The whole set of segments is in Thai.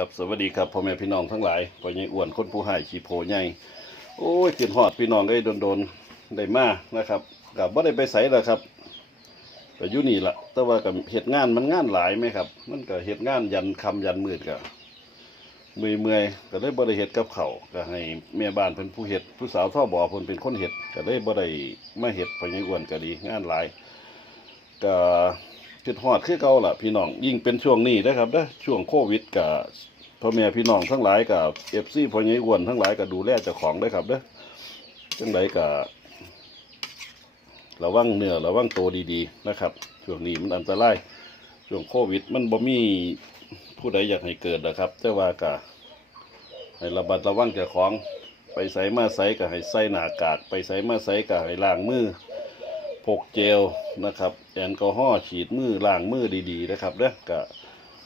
ครับสวัสดีครับพ่อแม่พี่น้องทั้งหลายพ่อใหญ่อ้วนคนผู้ให้ขี้โพใหญ่โอ้ยกินฮอดพี่น้องได้โดนๆได้มากนะครับกับว่าได้ไปใส่ล้วครับก็อยู่นี่ละแต่ว่ากับเหตุงานมันงานหลายไหมครับ มันก็เหตุงานยันคำยันมืดก็เมื่อยเมื่อยก็เลยบ่ได้เฮ็ดกับเขาก็ให้แม่บ้านเป็นผู้เฮ็ดผู้สาวท่อบ่อพนเป็นคนเฮ็ดก็เลยบ่ไมาเฮ็ดพ่อใหญ่อ้วนก็ดีงานหลายก็ คิดฮอดคือเก่าล่ะพี่น้องยิ่งเป็นช่วงนี้นะครับเด้อช่วงโควิดกับพ่อแม่พี่น้องทั้งหลายกับเอฟซีพ่อใหญ่อ้วนทั้งหลายก็ดูแลเจ้าของได้ครับเด้อจังไดก็ระวังเนื้อระวังตัวดีๆนะครับ ช่วงนี้มันอันตรายช่วงโควิด มันบ่มีผู้ใดอยากให้เกิดนะครับ แต่ว่าก็ให้ระบัดระวังเจ้าของ ไปใส่มาใส่ก็ให้ใส่หน้ากากไปใส่มาใส่ก็ให้ล้างมือ พกเจลนะครับ แอลกอฮอล์ฉีดมือล้างมือดีๆนะครับเด้อก็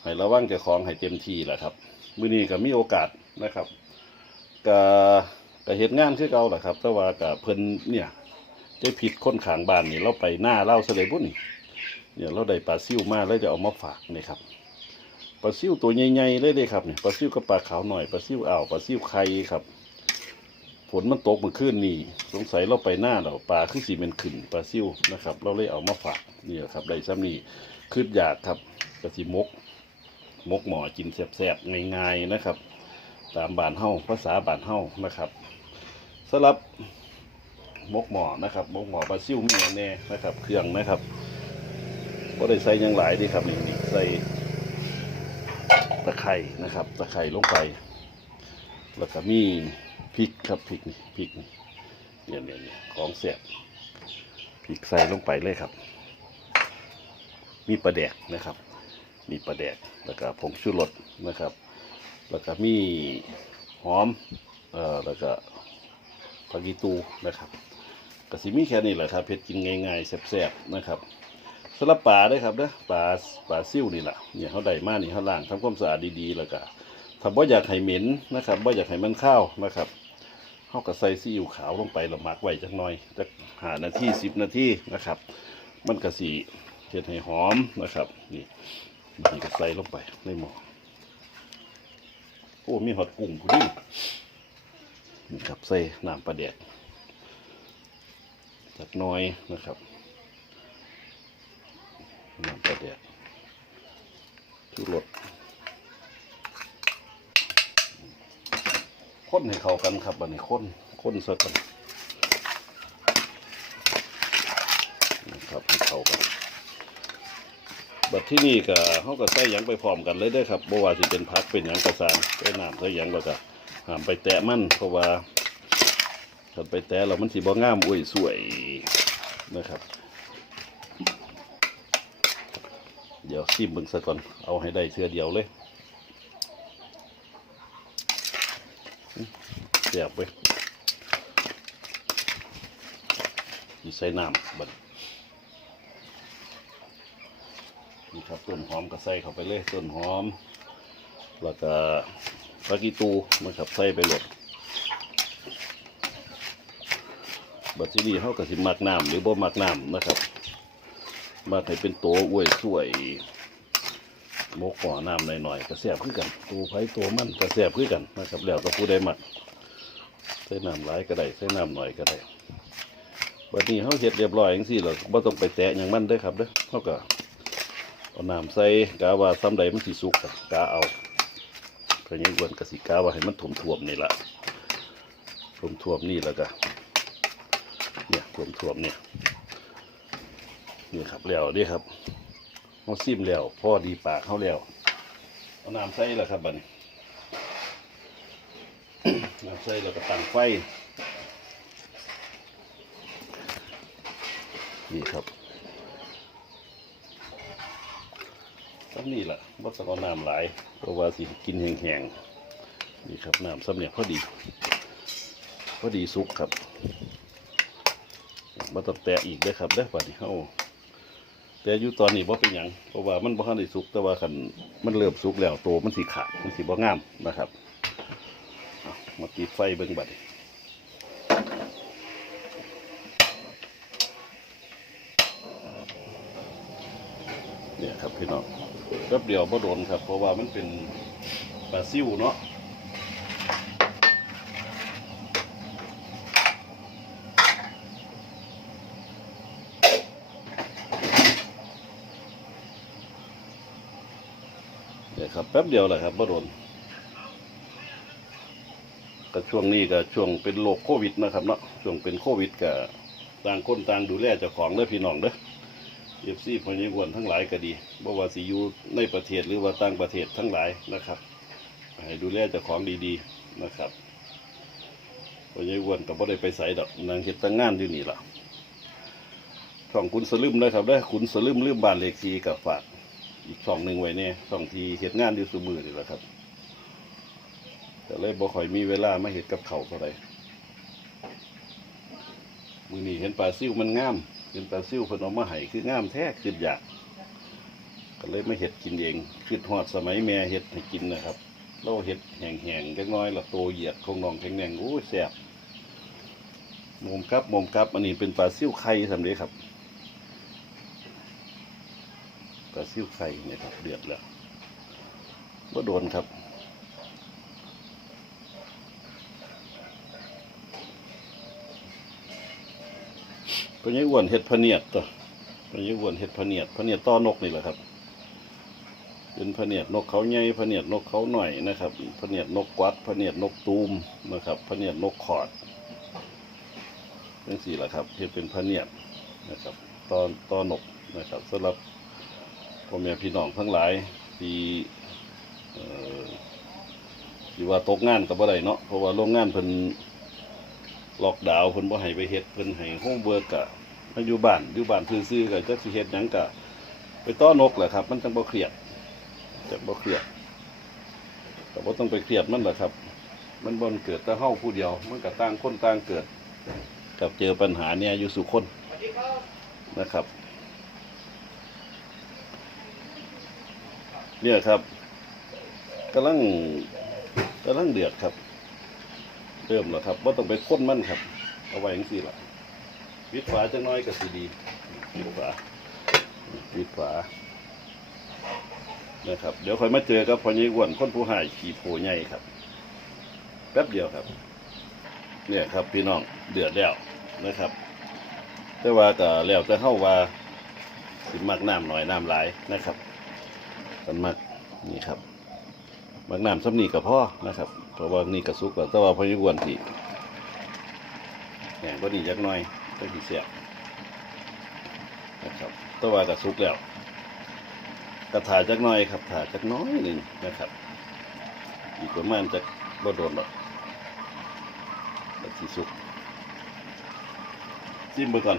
ให้ระวังเจ้าของให้เต็มที่แหละครับมื้อนี้ก็มีโอกาสนะครับก็ก็เฮ็ดงานคือเก่าแหละครับ แต่ว่าก็เพิ่นเนี่ยได้ผิดค้นขางบ้านนี่เราไปหน้าเล่าซะเลยพุ่นนี่เนี่ยเราได้ปลาซิ่วมาแล้วจะเอามาฝากนี่ครับปลาซิ่วตัวใหญ่ๆเลยเด้ครับเนี่ยปลาซิ่วกับปลาขาวหน่อยปลาซิ่วอ่าวปลาซิ่วไข่ครับ ฝนมันตกเมื่อคืนนี่สงสัยเราไปหน้าเราปลาคือสีเป็นขึ้นปลาซิ่วนะครับ เราเลยเอามาฝากนี่แหละครับได้ซ้ำนี่คืดอยากครับกระสีมก มกหมอกินแซ่บๆง่ายๆนะครับ ตามบานเฮาภาษาบานเฮานะครับสำหรับมกหมอนะครับ มกหมอปลาซิวมีอย่างแน่นะครับ เครื่องนะครับก็ได้ใส่ยังหลายดีครับนี่ใส่ตะไคร่นะครับ ตะไคร่ลงไป แล้วก็มี ริกครับพริกนี่พริกนี่เนี่ยเนี่ยเนี่ยของแซ่บพริกใส่ลงไปเลยครับ มีปลาแดกนะครับ มีปลาแดกแล้วก็ผงชูรสนะครับ แล้วก็มีหอมเอ่อแล้วก็ผักกีตูนะครับก็สิมีแค่นี้แหละครับเผ็ดกินง่ายๆแซ่บๆนะครับสำหรับปลาด้วยครับเด้อปลาปลาซิ่วนี่แหละเนี่ยเขาได้มานี่เขาล้างทำความสะอาดดีๆแล้วก็ถ้าบ่อยากให้เหม็นนะครับบ่อยากให้มันข้าวนะครับ เขาก็ใส่ซีอิ๊วขาวลงไปละหมักไว้จักหน่อยจักหานาทีสิบนาทีนะครับ มันก็สีเฮ็ดให้หอมนะครับ นี่นี่ก็ใส่ลงไปในหม้อโอ้มีหอดกุ้งผู้ดีนี่ครับใส่น้ำปลาแดกจักหน้อยนะครับน้ำปลาแดกชูรส คนให้เข้ากันครับบันนี้คนคนซะกันนะครับให้เข้ากันบัดที่นี่ก็เขาก็ใส่หยังไปพร้อมกันเลยได้ครับบ่ว่าสิเป็นพักเป็นหยังกระซานใส่น้ำใส่หยังแล้วก็ห้ามไปแตะมันเพราะว่าถ้าไปแตะแล้วมันสิบ่งามอุ้ยสวยนะครับ เดี๋ยวซิมเบิ่งซะก่อนเอาให้ได้เทื่อเดียวเลย แซ่บไปนี่ใส่น้ำบัดนี่ครับต้นหอมก็ใส่เข้าไปเลยต้นหอม แล้วก็ปลากีตูนะครับใส่ไปหลดบัดที่นี่เขาก็สิมักน้ำหรือบ่มักน้ำนะครับมักให้เป็นตัวอ้วยสวยมกหัวน้ำหน่อยๆก็แซ่บขึ้นกันตัวไผ่ตัวมันก็แซ่บขึ้นกันนะครับแล้วก็ผู้ใดมัก ใส่น้ำหลายก็ได้ใส่น้ำหน่อยก็ได้บัดนี้เขาเฮ็ดเรียบร้อยจังซี่เราบ่ต้องไปแตะอย่างมันเด้อครับเด้อเขาก็เอาน้ำใส่กาว่าซ้ำใดมันสิสุกก็กาเอาก็ยังควรกสิกาว่าให้มันถ่วมๆนี่ล่ะถ่วมนี่แล้วก็เนี่ยถ่วมๆเนี่ยนี่ครับแล้วเดิครับเขาซิมแล้วพ่อดีปากเขาแล้วเอาน้ำใส่แล้วครับบัดนี้ น้ำใส่แล้วก็ตั้งไฟนี่ครับซ้ำนี่แหละว่าต้อน้ำหลายเพราะว่าสิกินแห้งๆนี่ครับน้ำซ้ำเนี่ยพอดีพอดีสุกครับมาต้องแตะอีกเด้ครับเด้ป่านนี้เฮาแต่อยู่ตอนนี้บ่เป็นหยังเพราะว่ามันบ่ทันได้สุกแต่ว่าคันมันเริ่มสุกแล้วโตมันสิขาดมันสิบ่งามนะครับ มาติดไฟเบิ่งบัดนี้เนี่ยครับพี่น้องแป๊บเดียวบ่โดนครับ เพราะว่ามันเป็นปลาซิวเนาะเดี๋ยวครับแป๊บเดียวแหละครับบ่โดน็ช่วงนี้ก็ช่วงเป็นโรคโควิดนะครับเนาะช่วงเป็นโควิดก็ต่างคนต่างดูแลเจ้าของเด้อพี่น้องเด้อเอฟซีพญายวนทั้งหลายก็ดีบ่ว่าสิอยู่ในประเทศหรือว่าต่างประเทศทั้งหลายนะครับให้ดูแลเจ้าของดีๆนะครับพญายวนก็บ่ได้ไปใส่ดอกนางเฮ็ดตั้งงานอยู่นี่ล่ะช่องคุณสลืมนะครับเด้อคุณสลืมลืมบ้านเลขที่กับฝากอีกช่องหนึ่งไว้เนี่ยช่องที่เฮ็ดงานอยู่ซุมือนี่แหละครับ แต่เลยบ่ค่อยมีเวลามาเฮ็ดกับเขาเท่าไรมือนี้เห็นปลาซิ่วมันงามเป็นปลาซิวเพิ่นเอามาให้คืองามแท้คืออยากก็เลยไมาเห็ดกินเองคือฮอดสมัยแม่เห็ดให้กินนะครับเราเห็ดแห้งๆจักหน้อยละโตเหยียดของน้องแข็งแรงโอ้ยแซ่บมุมครับมุมครับอันนี้เป็นปลาซิ่วไข่สำเร็จครับปลาซิ่วไข่เนี่ยครับเดือดแล้วก็โดนครับ พญายอ้วนเห็ดพเนียดตัวพญายอ้วนเห็ดพเนียดพเนียดต้อนกนี่แหละครับ เป็นพเนียดนกเขาใหญ่พเนียดนกเขาหน่อยนะครับพเนียดนกกวัดพเนียดนกตูมนะครับพเนียดนกขอดทั้งสี่แหละครับเห็ดเป็นพเนียดนะครับตอนตอนกนะครับสำหรับพ่อแม่พี่น้องทั้งหลายที่อ่อที่ว่าตกงานกับอะไรเนาะเพราะว่าโรงงานเพิ่นล็อกดาวน์เพิ่นบ่ให้ไปเฮ็ดเพิ่นให้โฮมเวิร์กกะ มาอยู่บ้านอยู่บ้านซื่อๆก็จักสิเฮ็ดหยังกะไปต้อนกแหละครับ มันจังบ่เครียดจังบ่เครียดก็บ่ต้องไปเครียดมันแหละครับ มันบ่เกิดแต่เฮาผู้เดียว มันก็ต่างคนต่างเกิด กับเจอปัญหาเนี่ยอยู่สู่คนนะครับ เนี่ยครับกำลังกำลังเดือดครับเริ่มแล้วครับว่าต้องไปค้นมันครับ เอาไว้อย่างสี่ละ วิดฝาจังน้อยก็สีดีวิดฝาวิดฝานะครับ เดี๋ยวค่อยมาเจอกับพ่อใหญ่อ้วนคนผู้หายขี่โพใหญ่ครับ แป๊บเดียวครับ เนี่ยครับพี่น้องเดือดแล้วนะครับ แต่ว่าก็แล้วจะเข้าว่าสิมักน้ำหน่อยน้ำหลายนะครับกันมักนี่ครับบางน้ำซ้ำนี่กับพ่อนะครับเพราะว่านี่กระซุกแต่ว่าพอยี่วนที่แหงก็ดีจักหน่อย ก็ดีเสียบนะครับตัว่ากระซุกแล้วกระถาจักน้อยครับถาจักน้อยหนึ่งนะครับ อีกประมาณจะบ่โดนหรอกแบบสีสุกจิ้มไปก่อน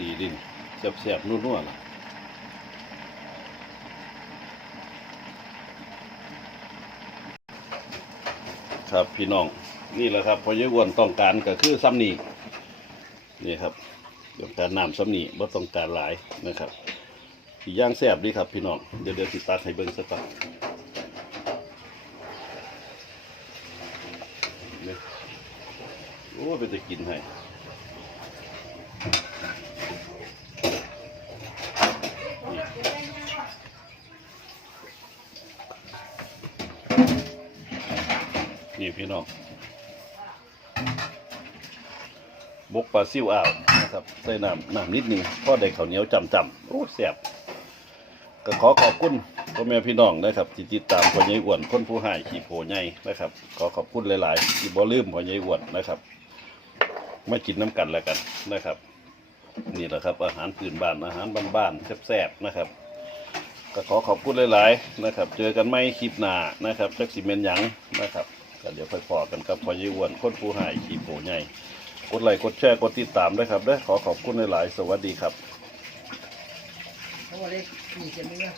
ดีดินแสบๆนัวๆล่ะครับพี่น้องนี่แหละครับพอเยวนต้องการก็คือซ้ำนี่นี่ครับต้องการน้ำซ้ำนี่บ่ต้องการหลายนะครับย่างแสบดีครับพี่น้องเดี๋ยวเดี๋ยวติดตาให้เบิ้งสักก่อนโอ้เป็นจะกินให้ พี่น้องบกปลาซิวอ่าวนะครับใส่น้ำน้ำนิดนึงพอได้ข้าวเหนียวจำจำโอ้แซ่บก็ขอขอบคุณพ่อแม่พี่น้องนะครับที่ติดตามพ่อใหญ่อ้วนคนผู้ให้ขี่โพใหญ่นะครับ ขอขอบคุณหลาย ๆ ที่บ่ลืมพ่อใหญ่อ้วนนะครับมากินน้ำกันแล้วกันนะครับ นี่แหละครับ อาหารพื้นบ้านอาหารบ้านๆแซ่บๆนะครับ ก็ขอขอบคุณหลาย ๆ นะครับ เจอกันไม่คลิปหน้านะครับจักสิเมนยังนะครับ ก็เดี๋ยวค่อยพอกันครับพอยี่อ้วนคนผู้หายขี่ผู้ใหญ่กดไลค์กดแชร์กดติดตามด้วยครับเด้อขอขอบคุณหลายๆสวัสดีครับ เขาบอกเลยขี่เจ็บไหมเนี่ย